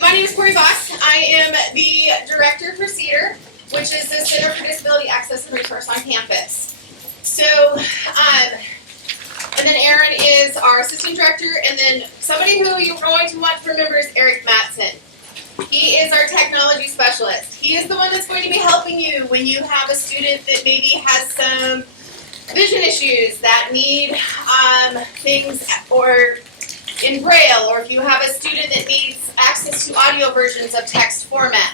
My name is Corey Voss. I am the director for CDAR, which is the Center for Disability Access and Resource on campus. So, and then Aaron is our assistant director, and then somebody who you're going to want to remember is Eric Matson. He is our technology specialist. He is the one that's going to be helping you when you have a student that maybe has some vision issues that need things or in Braille, or if you have a student that needs access to audio versions of text format.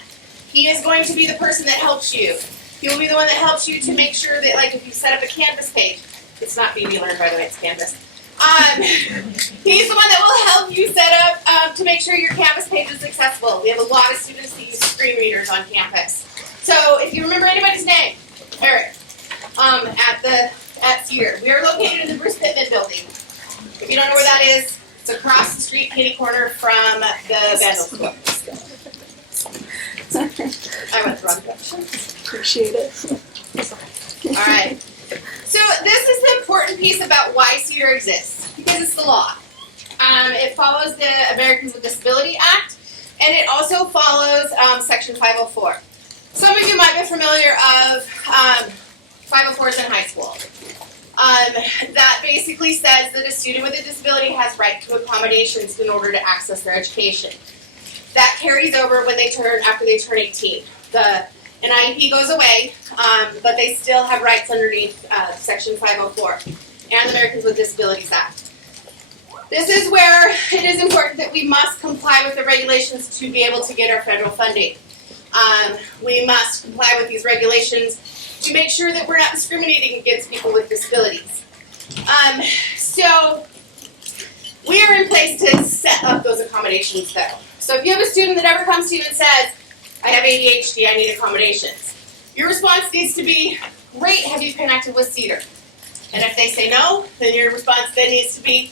He is going to be the person that helps you. He will be the one that helps you to make sure that, like, if you set up a Canvas page, it's not BB Learn, by the way, it's Canvas. He's the one that will help you set up to make sure your Canvas page is accessible. We have a lot of students that use screen readers on campus. So if you remember anybody's name, Eric, at CDAR. We are located in the Bruce Pittman building. If you don't know where that is, it's across the street, kitty corner from the Vandal School. I went the wrong direction. Appreciate it. All right. So this is the important piece about why CDAR exists, because it's the law. It follows the Americans with Disability Act, and it also follows Section 504. Some of you might be familiar of 504s in high school. That basically says that a student with a disability has right to accommodations in order to access their education. That carries over when after they turn 18. An IEP goes away, but they still have rights underneath Section 504 and the Americans with Disabilities Act. This is where it is important that we must comply with the regulations to be able to get our federal funding. We must comply with these regulations to make sure that we're not discriminating against people with disabilities. So we are in place to set up those accommodations, though. So if you have a student that ever comes to you and says, I have ADHD, I need accommodations, your response needs to be, great, have you connected with CDAR? And if they say no, then your response then needs to be,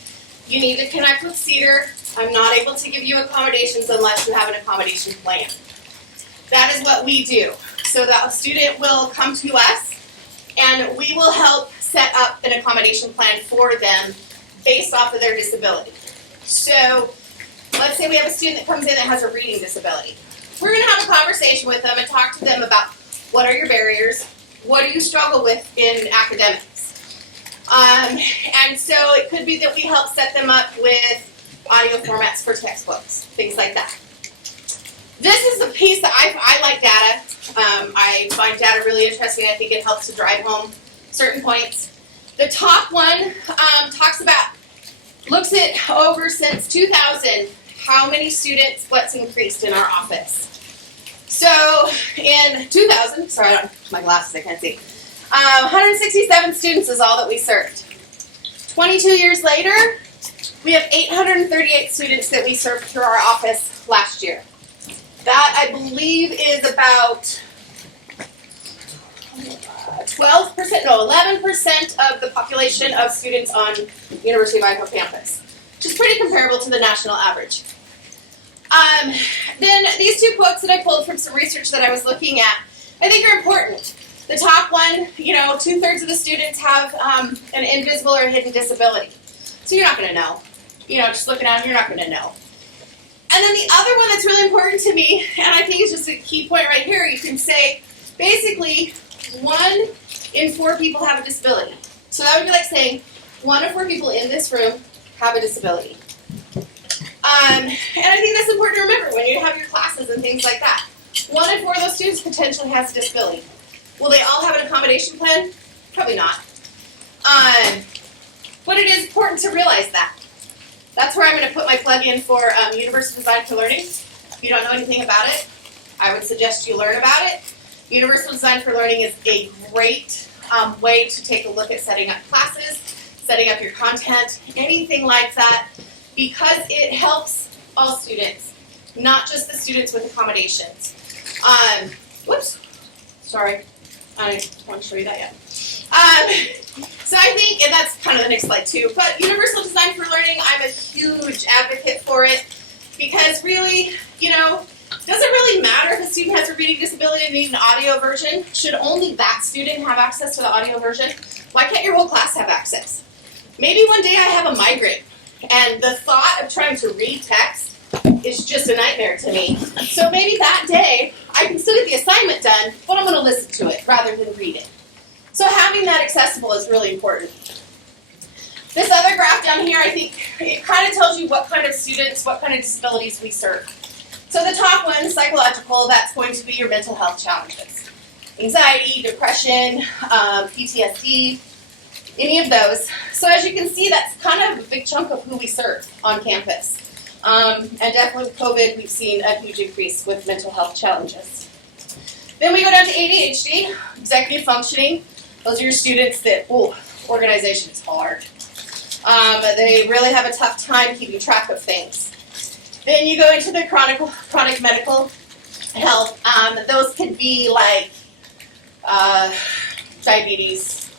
you need to connect with CDAR. I'm not able to give you accommodations unless you have an accommodation plan. That is what we do. So the student will come to us, and we will help set up an accommodation plan for them based off of their disability. So let's say we have a student that comes in that has a reading disability. We're going to have a conversation with them and talk to them about what are your barriers, what do you struggle with in academics. And so it could be that we help set them up with audio formats for textbooks, things like that. This is the piece that I like data. I find data really interesting. I think it helps to drive home certain points. The top one looks at over since 2000, how many students, what's increased in our office. So in 2000, sorry, I don't have my glasses, I can't see. 167 students is all that we served. 22 years later, we have 838 students that we served through our office last year. That, I believe, is about 11% of the population of students on University of Idaho campus, which is pretty comparable to the national average. Then these two quotes that I pulled from some research that I was looking at, I think are important. The top one, 2/3 of the students have an invisible or hidden disability. So you're not going to know. Just looking at them, you're not going to know. And then the other one that's really important to me, and I think is just a key point right here, you can say, basically, 1 in 4 people have a disability. So that would be like saying, 1 in 4 people in this room have a disability. And I think that's important to remember when you have your classes and things like that. 1 in 4 of those students potentially has a disability. Will they all have an accommodation plan? Probably not. But it is important to realize that. That's where I'm going to put my plug in for Universal Design for Learning. If you don't know anything about it, I would suggest you learn about it. Universal Design for Learning is a great way to take a look at setting up classes, setting up your content, anything like that, because it helps all students, not just the students with accommodations. Whoops, sorry, I don't want to show you that yet. So I think, and that's kind of the next slide too, but Universal Design for Learning, I'm a huge advocate for it, because really, it doesn't really matter if a student has a reading disability and needs an audio version. Should only that student have access to the audio version? Why can't your whole class have access? Maybe one day I have a migraine, and the thought of trying to read text is just a nightmare to me. So maybe that day, I can still get the assignment done, but I'm going to listen to it rather than read it. So having that accessible is really important. This other graph down here, I think it kind of tells you what kind of students, what kind of disabilities we serve. So the top one, psychological, that's going to be your mental health challenges. Anxiety, depression, PTSD, any of those. So as you can see, that's kind of a big chunk of who we serve on campus. And definitely with COVID, we've seen a huge increase with mental health challenges. Then we go down to ADHD, executive functioning. Those are your students that, organization is hard. They really have a tough time keeping track of things. Then you go into the chronic medical health. Those could be like diabetes,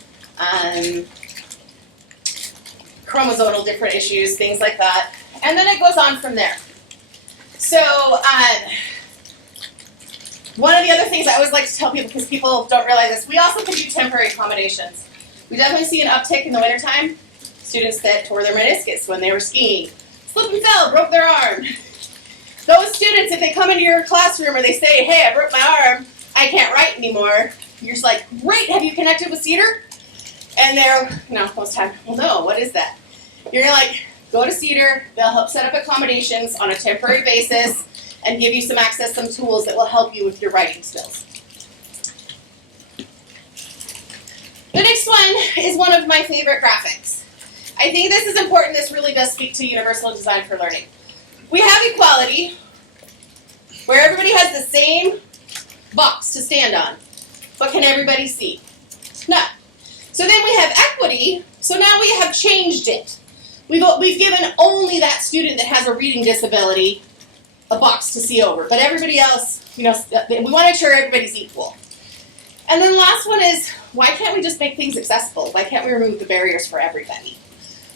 chromosomal different issues, things like that. And then it goes on from there. So one of the other things I always like to tell people, because people don't realize this, we also can do temporary accommodations. We definitely see an uptick in the wintertime. Students that tore their meniscus when they were skiing, slipped and fell, broke their arm. Those students, if they come into your classroom or they say, hey, I broke my arm, I can't write anymore, you're just like, great, have you connected with CDAR? And they're, most of the time, well, no, what is that? You're like, go to CDAR, they'll help set up accommodations on a temporary basis and give you some access, some tools that will help you with your writing skills. The next one is one of my favorite graphics. I think this is important. This really does speak to universal design for learning. We have equality, where everybody has the same box to stand on. But can everybody see? No. So then we have equity, so now we have changed it. We've given only that student that has a reading disability a box to see over. But everybody else, we want to ensure everybody's equal. And then the last one is, why can't we just make things accessible? Why can't we remove the barriers for everybody?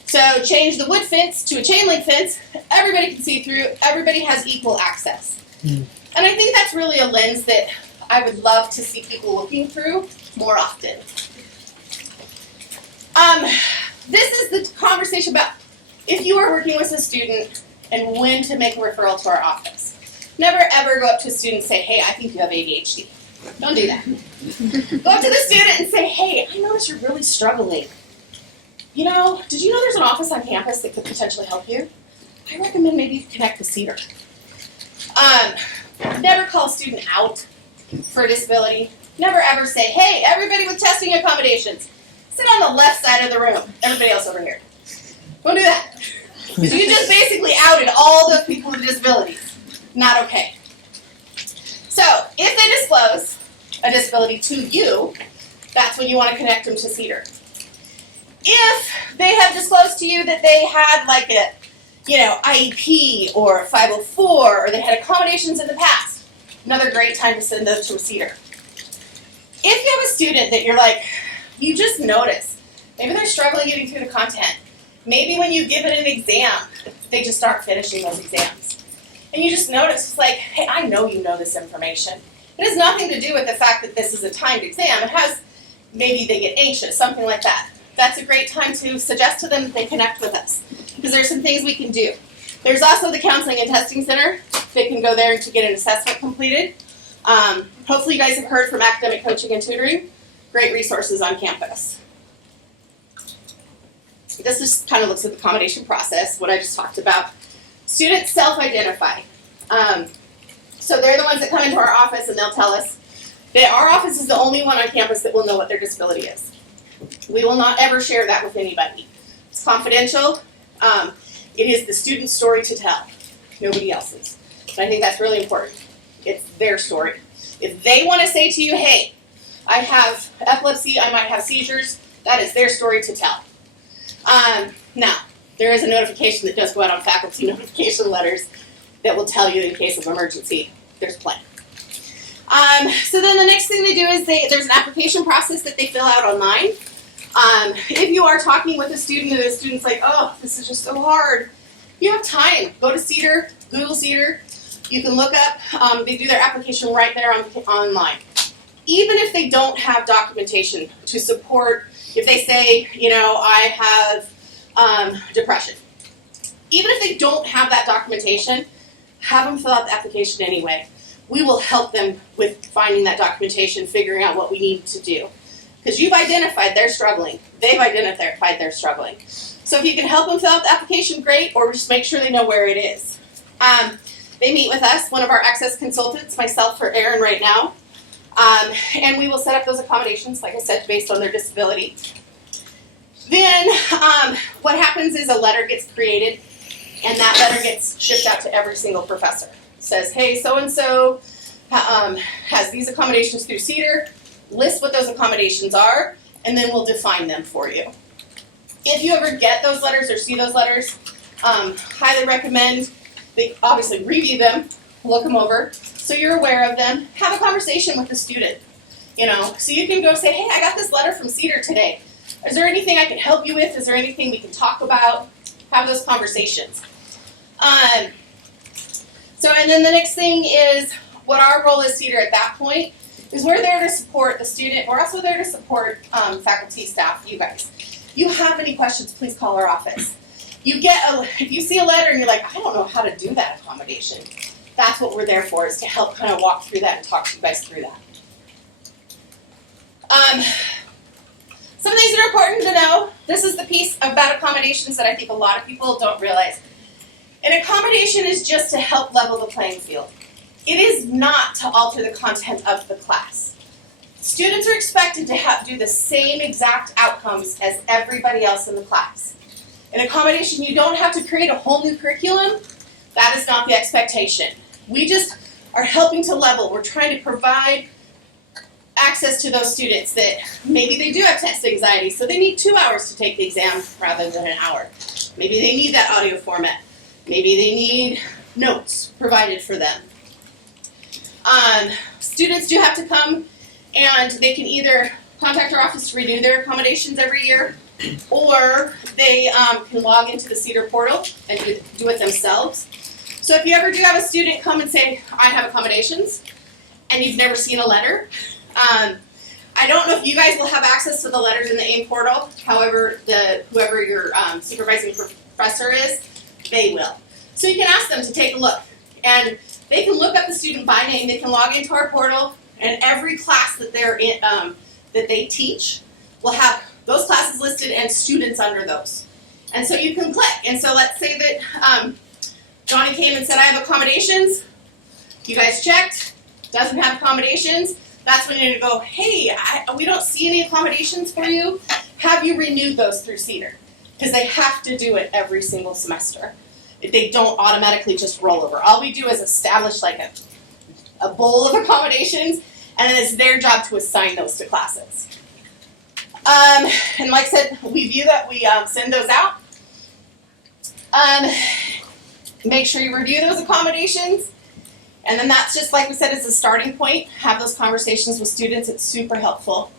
So change the wood fence to a chain link fence. Everybody can see through. Everybody has equal access. And I think that's really a lens that I would love to see people looking through more often. This is the conversation about if you are working with a student and when to make a referral to our office. Never ever go up to a student and say, hey, I think you have ADHD. Don't do that. Go up to the student and say, hey, I notice you're really struggling. Did you know there's an office on campus that could potentially help you? I recommend maybe you connect with CDAR. Never call a student out for a disability. Never ever say, hey, everybody with testing accommodations, sit on the left side of the room. Everybody else over here. Don't do that. Because you just basically outed all the people with disabilities. Not okay. So, if they disclose a disability to you, that's when you want to connect them to CDAR. If they have disclosed to you that they had like a, IEP or 504, or they had accommodations in the past, another great time to send them to a CDAR. If you have a student that you're like, you just notice, maybe they're struggling getting through the content. Maybe when you give it an exam, they just start finishing those exams. And you just notice, it's like, hey, I know you know this information. It has nothing to do with the fact that this is a timed exam. It has, maybe they get anxious, something like that. That's a great time to suggest to them that they connect with us, because there's some things we can do. There's also the Counseling and Testing Center. They can go there to get an assessment completed. Hopefully you guys have heard from Academic Coaching and Tutoring. Great resources on campus. This just kind of looks at the accommodation process, what I just talked about. Students self-identify. So they're the ones that come into our office and they'll tell us that our office is the only one on campus that will know what their disability is. We will not ever share that with anybody. It's confidential. It is the student's story to tell, nobody else's. And I think that's really important. It's their story. If they want to say to you, hey, I have epilepsy, I might have seizures, that is their story to tell. Now, there is a notification that does go out on faculty notification letters that will tell you in case of emergency, there's a plan. So then the next thing they do is there's an application process that they fill out online. If you are talking with a student and the student's like, oh, this is just so hard, you have time. Go to CDAR, Google CDAR. You can look up, they do their application right there online. Even if they don't have documentation to support, if they say, I have depression. Even if they don't have that documentation, have them fill out the application anyway. We will help them with finding that documentation, figuring out what we need to do. Because you've identified they're struggling. They've identified they're struggling. So if you can help them fill out the application, great, or just make sure they know where it is. They meet with us, one of our access consultants, myself or Erin right now, and we will set up those accommodations, like I said, based on their disability. Then what happens is a letter gets created, and that letter gets shipped out to every single professor. It says, hey, so-and-so has these accommodations through CDAR, list what those accommodations are, and then we'll define them for you. If you ever get those letters or see those letters, highly recommend they obviously review them, look them over, so you're aware of them. Have a conversation with the student, so you can go say, hey, I got this letter from CDAR today. Is there anything I can help you with? Is there anything we can talk about? Have those conversations. And then the next thing is what our role as CDAR at that point is we're there to support the student. We're also there to support faculty, staff, you guys. If you have any questions, please call our office. If you see a letter and you're like, I don't know how to do that accommodation, that's what we're there for, is to help kind of walk through that and talk to you guys through that. Some things that are important to know, this is the piece about accommodations that I think a lot of people don't realize. An accommodation is just to help level the playing field. It is not to alter the content of the class. Students are expected to do the same exact outcomes as everybody else in the class. An accommodation, you don't have to create a whole new curriculum. That is not the expectation. We just are helping to level. We're trying to provide access to those students that maybe they do have test anxiety, so they need 2 hours to take the exam rather than an hour. Maybe they need that audio format. Maybe they need notes provided for them. Students do have to come, and they can either contact our office to renew their accommodations every year, or they can log into the CDAR portal and do it themselves. So if you ever do have a student come and say, I have accommodations, and you've never seen a letter, I don't know if you guys will have access to the letters in the AIM portal. However, whoever your supervising professor is, they will. So you can ask them to take a look. And they can look up the student by name. They can log into our portal, and every class that they're in, that they teach will have those classes listed and students under those. And so you can click. And so let's say that Johnny came and said, I have accommodations. You guys checked. Doesn't have accommodations. That's when you're going to go, hey, we don't see any accommodations for you. Have you renewed those through CDAR? Because they have to do it every single semester. They don't automatically just roll over. All we do is establish like a bowl of accommodations, and then it's their job to assign those to classes. And like I said, we view that, we send those out. Make sure you review those accommodations. And then that's just, like we said, is a starting point. Have those conversations with students. It's super helpful.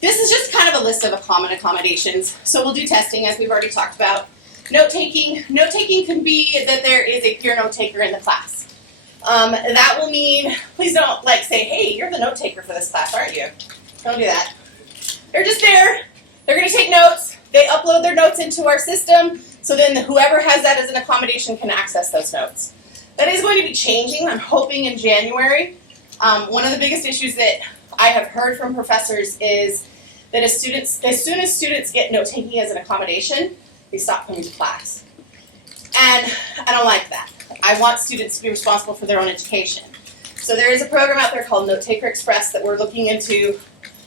This is just kind of a list of common accommodations. So we'll do testing, as we've already talked about. Note-taking. Note-taking can be that there is a peer note-taker in the class. That will mean, please don't say, hey, you're the note-taker for this class, aren't you? Don't do that. They're just there. They're going to take notes. They upload their notes into our system, so then whoever has that as an accommodation can access those notes. That is going to be changing, I'm hoping, in January. One of the biggest issues that I have heard from professors is that as soon as students get note-taking as an accommodation, they stop coming to class. And I don't like that. I want students to be responsible for their own education. So there is a program out there called Note Taker Express that we're looking into.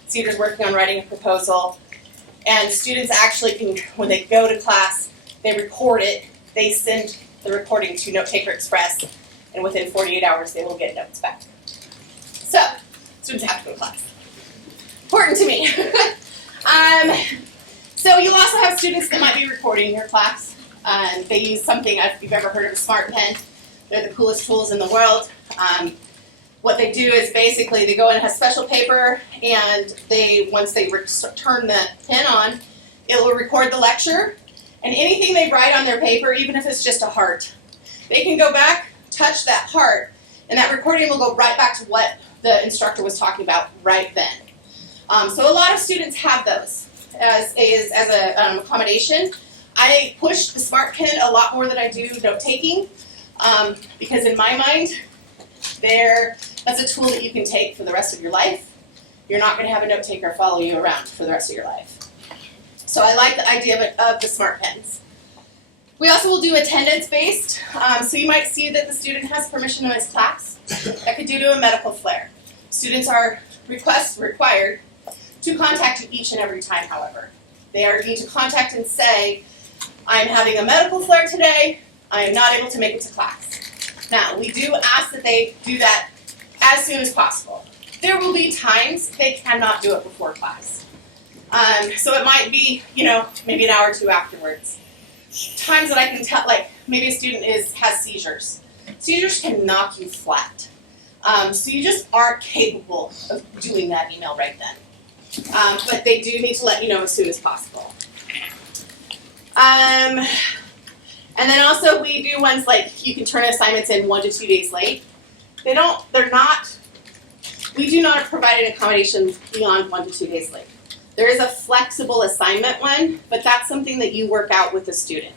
CDAR's working on writing a proposal. And students actually can, when they go to class, they record it, they send the recording to Note Taker Express, and within 48 hours they will get notes back. So, students have to go to class. Important to me. So you'll also have students that might be recording your class. They use something, if you've ever heard of a smart pen, they're the coolest tools in the world. What they do is basically they go and have special paper, and once they turn the pen on, it will record the lecture, and anything they write on their paper, even if it's just a heart, they can go back, touch that heart, and that recording will go right back to what the instructor was talking about right then. So a lot of students have those as an accommodation. I push the smart pen a lot more than I do note taking, because in my mind, that's a tool that you can take for the rest of your life. You're not going to have a note taker follow you around for the rest of your life. So I like the idea of the smart pens. We also will do attendance based. So you might see that the student has permission to miss class. That could due to a medical flare. Students are required to contact you each and every time, however. They are need to contact and say, I'm having a medical flare today, I am not able to make it to class. Now, we do ask that they do that as soon as possible. There will be times they cannot do it before class. So it might be, maybe an hour or two afterwards. Times that I can tell, like maybe a student has seizures. Seizures can knock you flat. So you just aren't capable of doing that email right then. But they do need to let you know as soon as possible. And then also we do ones like you can turn assignments in 1 to 2 days late. We do not provide an accommodation beyond 1 to 2 days late. There is a flexible assignment one, but that's something that you work out with the student.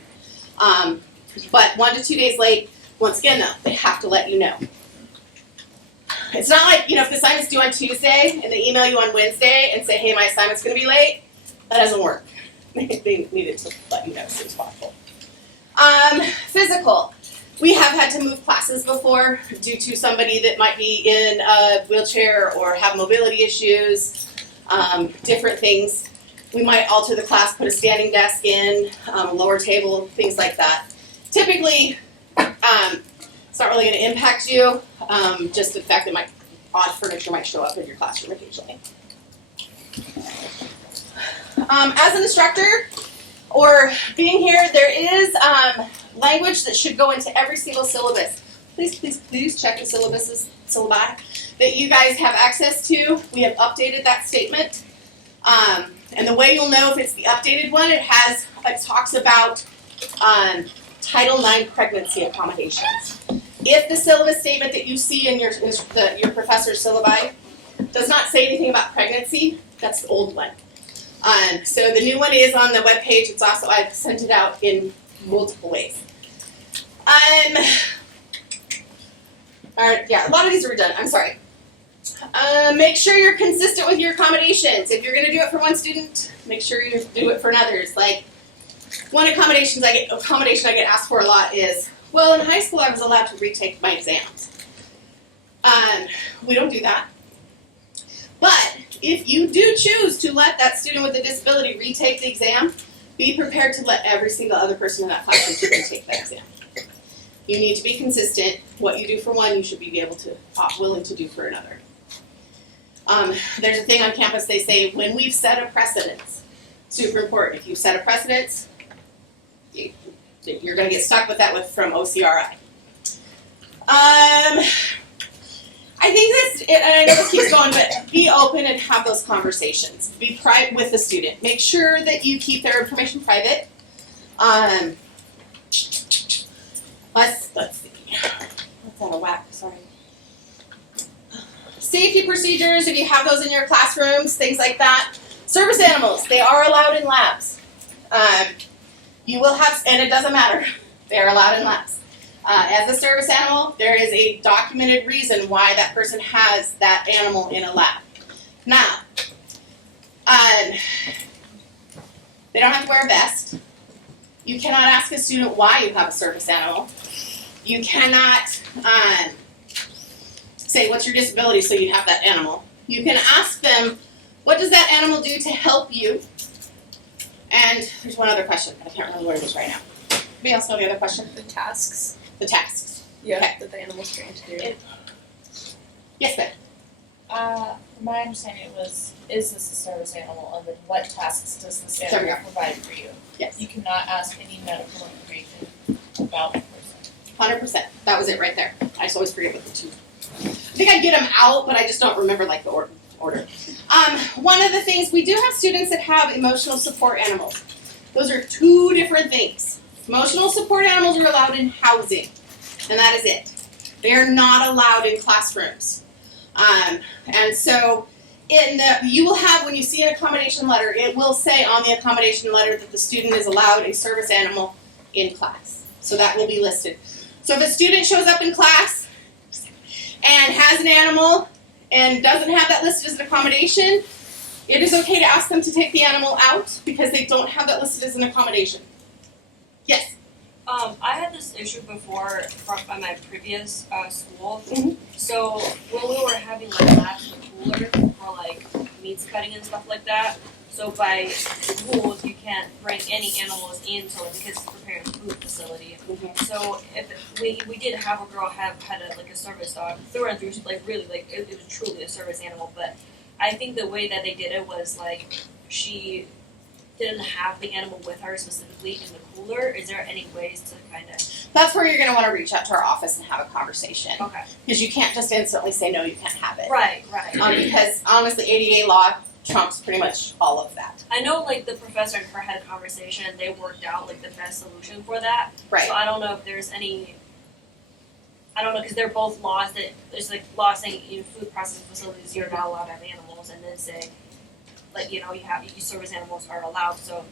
But 1 to 2 days late, once again though, they have to let you know. It's not like, if the assignment's due on Tuesday and they email you on Wednesday and say, hey, my assignment's going to be late, that doesn't work. They needed to let you know as soon as possible. Physical. We have had to move classes before due to somebody that might be in a wheelchair or have mobility issues, different things. We might alter the class, put a standing desk in, a lower table, things like that. Typically, it's not really going to impact you, just the fact that odd furniture might show up in your classroom occasionally. As an instructor, or being here, there is language that should go into every single syllabus. Please check the syllabi that you guys have access to. We have updated that statement. And the way you'll know if it's the updated one, it talks about Title IX pregnancy accommodations. If the syllabus statement that you see in your professor's syllabi does not say anything about pregnancy, that's the old one. So the new one is on the webpage. It's also, I've sent it out in multiple ways. A lot of these are redundant. I'm sorry. Make sure you're consistent with your accommodations. If you're going to do it for one student, make sure you do it for others. Like one accommodation I get asked for a lot is, well, in high school I was allowed to retake my exams. We don't do that. But if you do choose to let that student with a disability retake the exam, be prepared to let every single other person in that classroom retake that exam. You need to be consistent. What you do for one, you should be willing to do for another. There's a thing on campus, they say, when we've set a precedence, super important. If you set a precedence, you're going to get stuck with that from OCRI. I think that's it, and I know this keeps going, but be open and have those conversations. Be private with the student. Make sure that you keep their information private. Let's see. What's out of whack? Sorry. Safety procedures, if you have those in your classrooms, things like that. Service animals, they are allowed in labs. You will have, and it doesn't matter, they are allowed in labs. As a service animal, there is a documented reason why that person has that animal in a lab. Now, they don't have to wear a vest. You cannot ask a student why you have a service animal. You cannot say, what's your disability, so you have that animal. You can ask them, what does that animal do to help you? And there's one other question. I can't remember what it is right now. Anybody else know the other question? The tasks. The tasks. Yeah, okay. that the animal's trained to do. Yes, Ben. My understanding is this a service animal, and then what tasks does this animal provide for you? Yes. You cannot ask any medical information about the person. 100%. That was it right there. I just always forget what the two. I think I get them out, but I just don't remember like the order. One of the things, we do have students that have emotional support animals. Those are two different things. Emotional support animals are allowed in housing, and that is it. They are not allowed in classrooms. And so you will have, when you see an accommodation letter, it will say on the accommodation letter that the student is allowed a service animal in class. So that will be listed. So if a student shows up in class and has an animal and doesn't have that listed as an accommodation, it is okay to ask them to take the animal out because they don't have that listed as an accommodation. Yes? I had this issue before from my previous school. Mhm. So when we were having like labs in the cooler for like meat cutting and stuff like that, so by rules you can't bring any animals in, so like, because it's preparing a food facility. So if we did have a girl had a service dog through and through, like really like it was truly a service animal. But I think the way that they did it was like she didn't have the animal with her specifically in the cooler. Is there any ways to kind of? That's where you're going to want to reach out to our office and have a conversation. Okay. Because you can't just instantly say, no, you can't have it. Right. Because honestly, ADA law trumps pretty much all of that. I know, like, the professor and her had a conversation, and they worked out, like, the best solution for that. Right. So I don't know if there's any, I don't know, because they're both laws that, there's, like, laws saying in food processing facilities, you're not allowed to have animals, and then say, like, you service animals are allowed, so.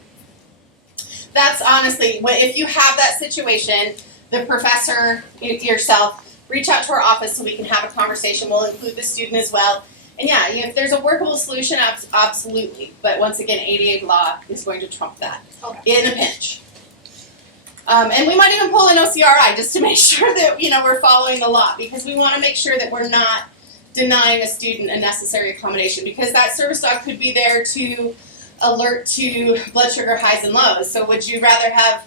That's honestly, if you have that situation, the professor, yourself, reach out to our office so we can have a conversation. We'll include the student as well. And yeah, if there's a workable solution, absolutely. But once again, ADA law is going to trump that in a pinch. And we might even pull an OCRI just to make sure that we're following the law, because we want to make sure that we're not denying a student a necessary accommodation, because that service dog could be there to alert to blood sugar highs and lows. So would you rather have,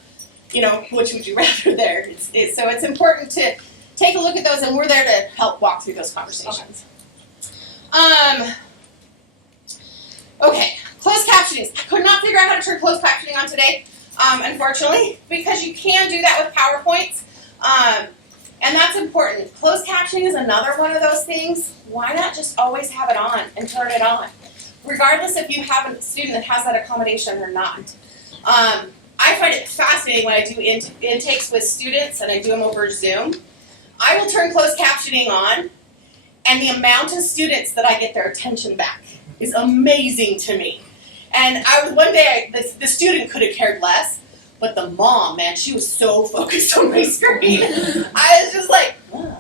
which would you rather there? So it's important to take a look at those, and we're there to help walk through those conversations. Okay, closed captioning. I could not figure out how to turn closed captioning on today, unfortunately, because you can do that with PowerPoints, and that's important. Closed captioning is another one of those things. Why not just always have it on and turn it on, regardless if you have a student that has that accommodation or not. I find it fascinating when I do intakes with students, and I do them over Zoom. I will turn closed captioning on, and the amount of students that I get their attention back is amazing to me. And one day, the student could have cared less, but the mom, man, she was so focused on my screen. I was just like, oh,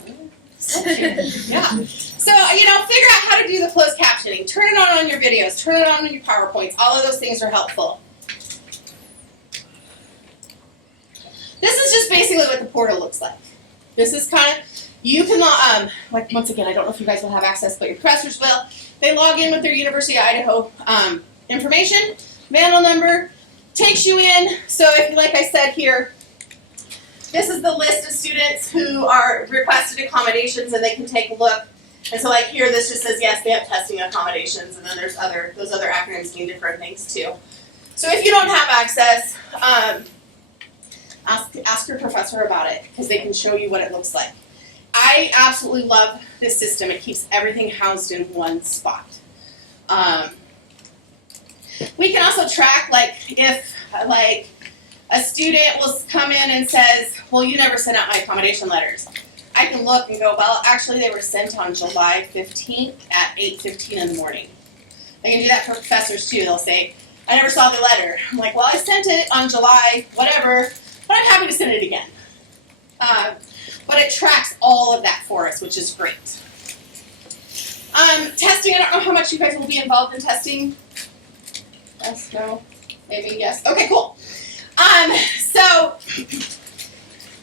yeah. So, figure out how to do the closed captioning. Turn it on your videos. Turn it on your PowerPoints. All of those things are helpful. This is just basically what the portal looks like. This is kind of, you can, once again, I don't know if you guys will have access, but your professors will. They log in with their University of Idaho information, manual number, takes you in. So if, like I said here, this is the list of students who are requested accommodations, and they can take a look. And so like here, this just says, yes, they have testing accommodations, and then there's those other acronyms mean different things too. So if you don't have access, ask your professor about it, because they can show you what it looks like. I absolutely love this system. It keeps everything housed in one spot. We can also track, if a student will come in and says, well, you never sent out my accommodation letters. I can look and go, well, actually they were sent on July 15th at 8:15 in the morning. I can do that for professors too. They'll say, I never saw the letter. I'm like, well, I sent it on July whatever, but I'm happy to send it again. But it tracks all of that for us, which is great. Testing, I don't know how much you guys will be involved in testing. Yes, no, maybe, yes. Okay, cool. So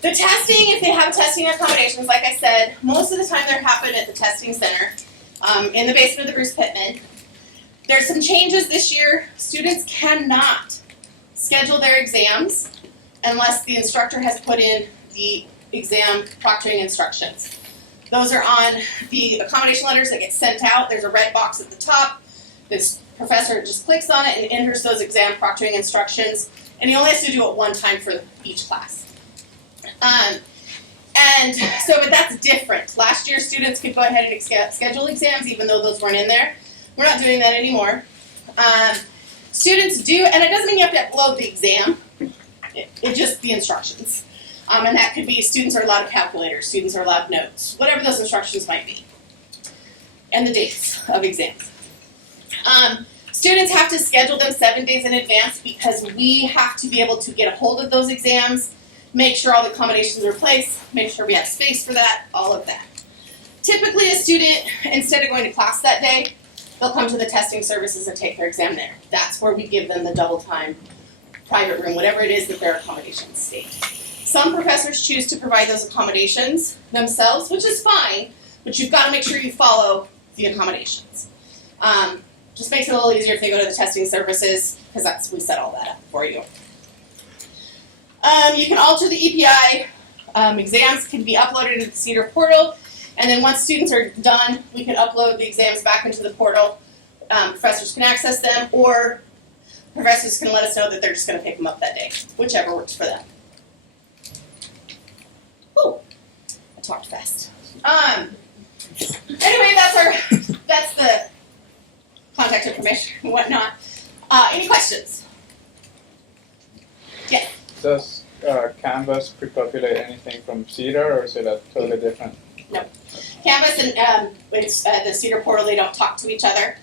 the testing, if they have testing accommodations, like I said, most of the time they're happening at the testing center in the basement of the Bruce Pittman. There's some changes this year. Students cannot schedule their exams unless the instructor has put in the exam proctoring instructions. Those are on the accommodation letters that get sent out. There's a red box at the top. This professor just clicks on it and enters those exam proctoring instructions, and he only has to do it one time for each class. But that's different. Last year, students could go ahead and schedule exams even though those weren't in there. We're not doing that anymore. Students do, and it doesn't mean you have to upload the exam. It's just the instructions. And that could be students are allowed calculators, students are allowed notes, whatever those instructions might be. And the dates of exams. Students have to schedule them 7 days in advance because we have to be able to get a hold of those exams, make sure all the accommodations are in place, make sure we have space for that, all of that. Typically a student, instead of going to class that day, they'll come to the testing services and take their exam there. That's where we give them the double time, private room, whatever it is that their accommodations state. Some professors choose to provide those accommodations themselves, which is fine, but you've got to make sure you follow the accommodations. Just makes it a little easier if they go to the testing services, because we set all that up for you. You can alter the EPI. Exams can be uploaded to the CDAR portal, and then once students are done, we can upload the exams back into the portal. Professors can access them, or professors can let us know that they're just going to pick them up that day, whichever works for them. Ooh, I talked fast. Anyway, that's the contact information and whatnot. Any questions? Yeah. Does Canvas pre-populate anything from CDAR, or is it a totally different? No. Canvas and it's the CDAR portal, they don't talk to each other.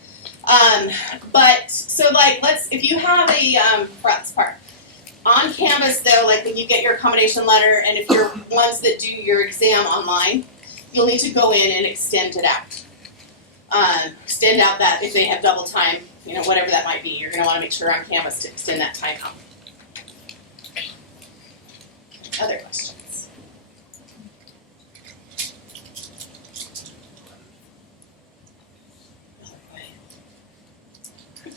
But so like if you have a this part on Canvas though, like when you get your accommodation letter, and if you're ones that do your exam online, you'll need to go in and extend it out. Extend out that if they have double time, whatever that might be, you're going to want to make sure on Canvas to extend that time out. Other questions?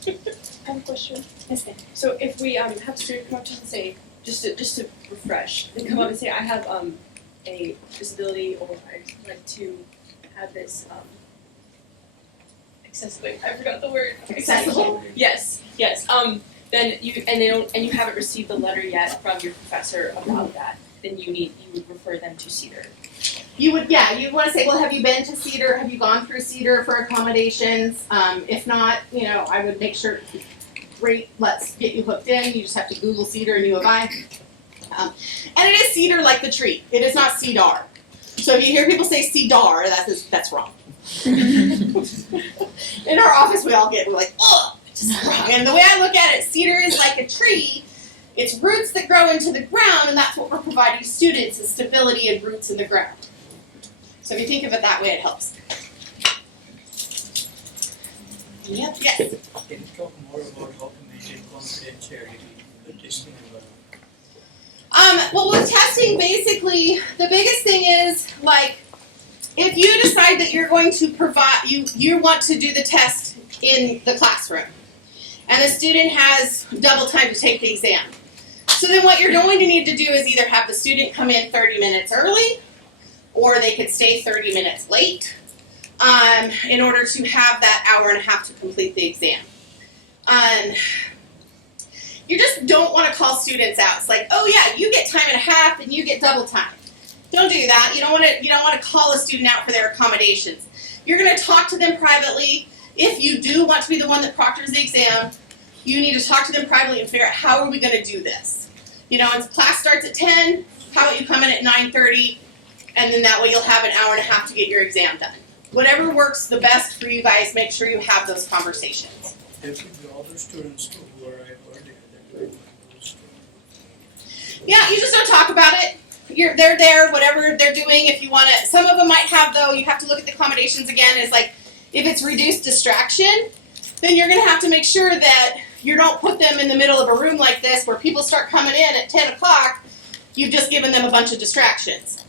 I have a question. Yes, ma'am. So if we have a student come up to us and say, just to refresh, they come up and say, I have a disability, or I'd like to have this accessible. I forgot the word. Accessible? Yes. Then you haven't received the letter yet from your professor about that. Then you would refer them to CDAR. You would want to say, well, have you been to CDAR? Have you gone through CDAR for accommodations? If not, I would make sure, great, let's get you hooked in. You just have to Google CDAR and U of I. And it is CDAR like the tree. It is not CDAR. So if you hear people say CDAR, that's wrong. In our office, we're like, ugh, it's just wrong. And the way I look at it, CDAR is like a tree. It's roots that grow into the ground, and that's what we're providing students, is stability and roots in the ground. So if you think of it that way, it helps. Yep. Yes. Can you talk more about how to maintain confidentiality with testing environment? Well, with testing, basically, the biggest thing is, like, if you decide that you're going to provide, you want to do the test in the classroom, and the student has double time to take the exam. So then what you're going to need to do is either have the student come in 30 minutes early, or they could stay 30 minutes late, in order to have that hour and a half to complete the exam. You just don't want to call students out. It's like, oh yeah, you get time and a half and you get double time. Don't do that. You don't want to call a student out for their accommodations. You're going to talk to them privately. If you do want to be the one that proctors the exam, you need to talk to them privately and figure out, how are we going to do this? And class starts at 10, how about you come in at 9:30, and then that way you'll have an hour and a half to get your exam done. Whatever works the best for you guys, make sure you have those conversations. There should be other students too who arrive earlier than those students. Yeah, you just don't talk about it. They're there, whatever they're doing. If you want to, some of them might have, though, you have to look at the accommodations again, is like, if it's reduced distraction, then you're going to have to make sure that you don't put them in the middle of a room like this where people start coming in at 10 o'clock, you've just given them a bunch of distractions.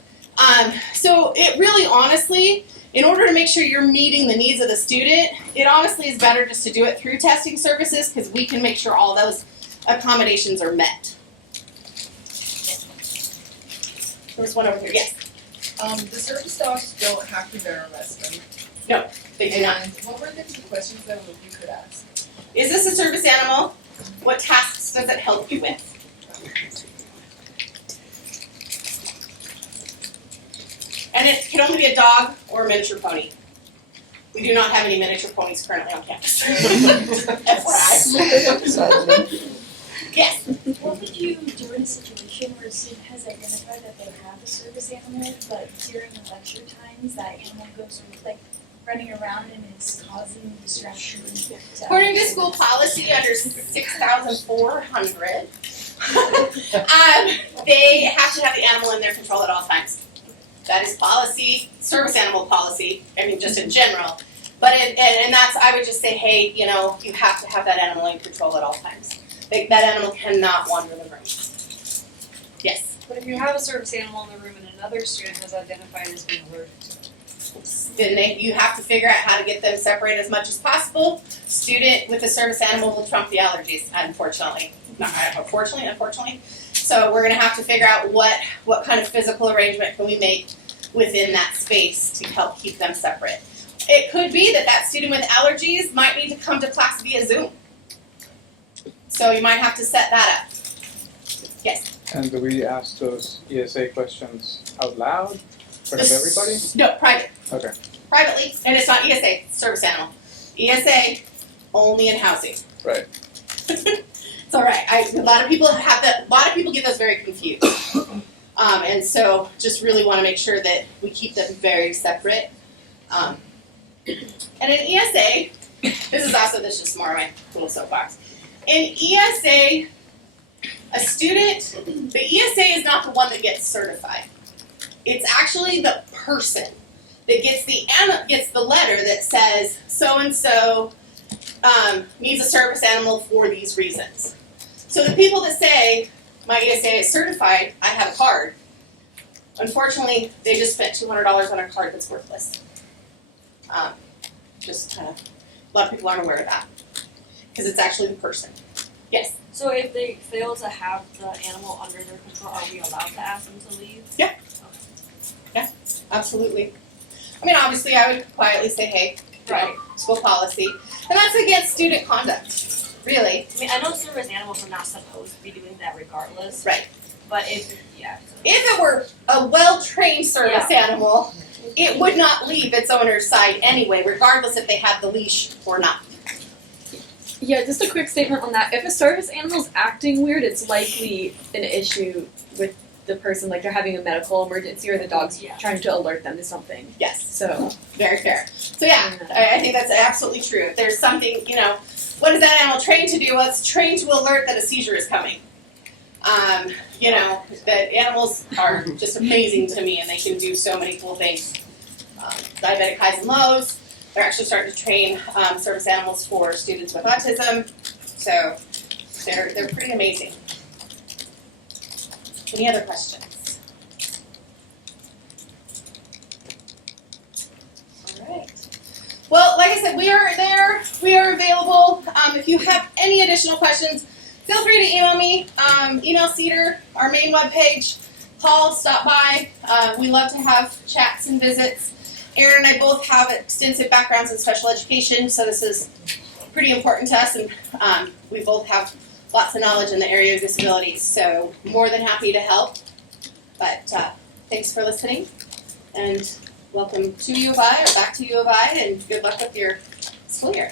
So it really, honestly, in order to make sure you're meeting the needs of the student, it honestly is better just to do it through testing services, because we can make sure all those accommodations are met. There's one over here, yes. The service dogs don't have to be arrested. No, they do not. And what were the two questions that you could ask? Is this a service animal? What tasks does it help you with? And it can only be a dog or a miniature pony. We do not have any miniature ponies currently on campus. FYI. Yes. What would you do in a situation where a student has identified that they have a service animal, but during the lecture times that animal goes, like, running around and is causing distraction. According to school policy under 6,400, they have to have the animal in their control at all times. That is policy, service animal policy, I mean, just in general. But and that's, I would just say, hey, you know, you have to have that animal in control at all times. That animal cannot wander the room. Yes? But if you have a service animal in the room and another student has identified as being allergic to it. Then you have to figure out how to get them separated as much as possible. Student with a service animal will trump the allergies, unfortunately. Not unfortunately. So we're going to have to figure out what kind of physical arrangement can we make within that space to help keep them separate. It could be that student with allergies might need to come to class via Zoom. So you might have to set that up. Yes? And do we ask those ESA questions out loud in front of everybody? No, private. Okay. Privately, and it's not ESA, it's service animal. ESA, only in housing. Right. It's all right. A lot of people get those very confused. And so just really want to make sure that we keep them very separate. And in ESA, this is just more of my little soapbox. In ESA, the ESA is not the one that gets certified. It's actually the person that gets the letter that says so and so needs a service animal for these reasons. So the people that say my ESA is certified, I have a card. Unfortunately, they just spent $200 on a card that's worthless. A lot of people aren't aware of that because it's actually the person. Yes. So if they fail to have the animal under their control, are we allowed to ask them to leave? Yeah. Yeah, absolutely. I mean, obviously, I would quietly say, hey, Right. School policy. And that's against student conduct, really. I mean, I know service animals are not supposed to be doing that regardless. Right. But if If it were a well-trained service animal, it would not leave its owner's side anyway, regardless if they had the leash or not. Yeah, just a quick statement on that. If a service animal's acting weird, it's likely an issue with the person, like they're having a medical emergency or the dog's trying to alert them to something. Yes. So. Very fair. So yeah, I think that's absolutely true. If there's something, what is that animal trained to do? Well, it's trained to alert that a seizure is coming. That animals are just amazing to me, and they can do so many cool things. Diabetic highs and lows. They're actually starting to train service animals for students with autism. So they're pretty amazing. Any other questions? All right. Well, like I said, we are there. We are available. If you have any additional questions, feel free to email me. Email CDAR, our main webpage. Call, stop by. We love to have chats and visits. Aaron and I both have extensive backgrounds in special education, so this is pretty important to us, and we both have lots of knowledge in the area of disabilities, so more than happy to help. But thanks for listening, and welcome to U of I, or back to U of I, and good luck with your school year.